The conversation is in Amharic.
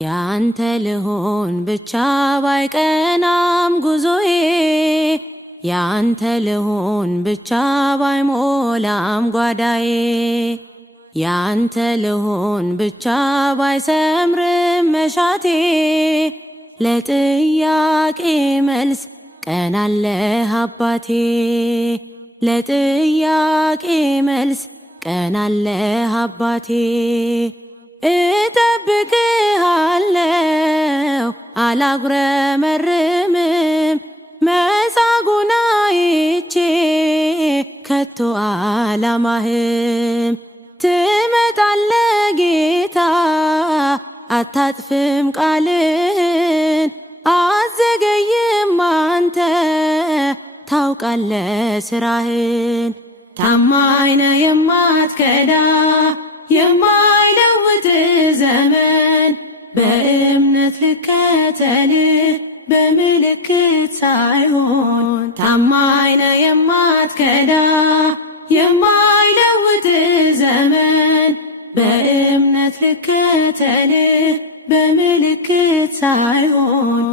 ያንተ ልሆን ብቻ ባይቀናም ጉዞዬ ያንተ ልሆን ብቻ ባይሞላም ጓዳዬ ያንተ ልሆን ብቻ ባይሰምርም መሻቴ ለጥያቄ መልስ ቀናለህ አባቴ ለጥያቄ መልስ ቀናለህ አባቴ እጠብቅሃለሁ አላጉረመርምም መጻጉዕን አይቼ ከቶ አላማህም ትመጣለህ ጌታ አታጥፍም ቃልህን አዘገይም አንተ ታውቃለህ ስራህን ታማኝ ነህ የማትከዳ የማይለውጥ ዘመን በእምነት ልከተልህ በምልክት ሳይሆን ታማኝ ነህ የማትከዳ የማይለውጥ ዘመን በእምነት ልከተልህ በምልክት ሳይሆን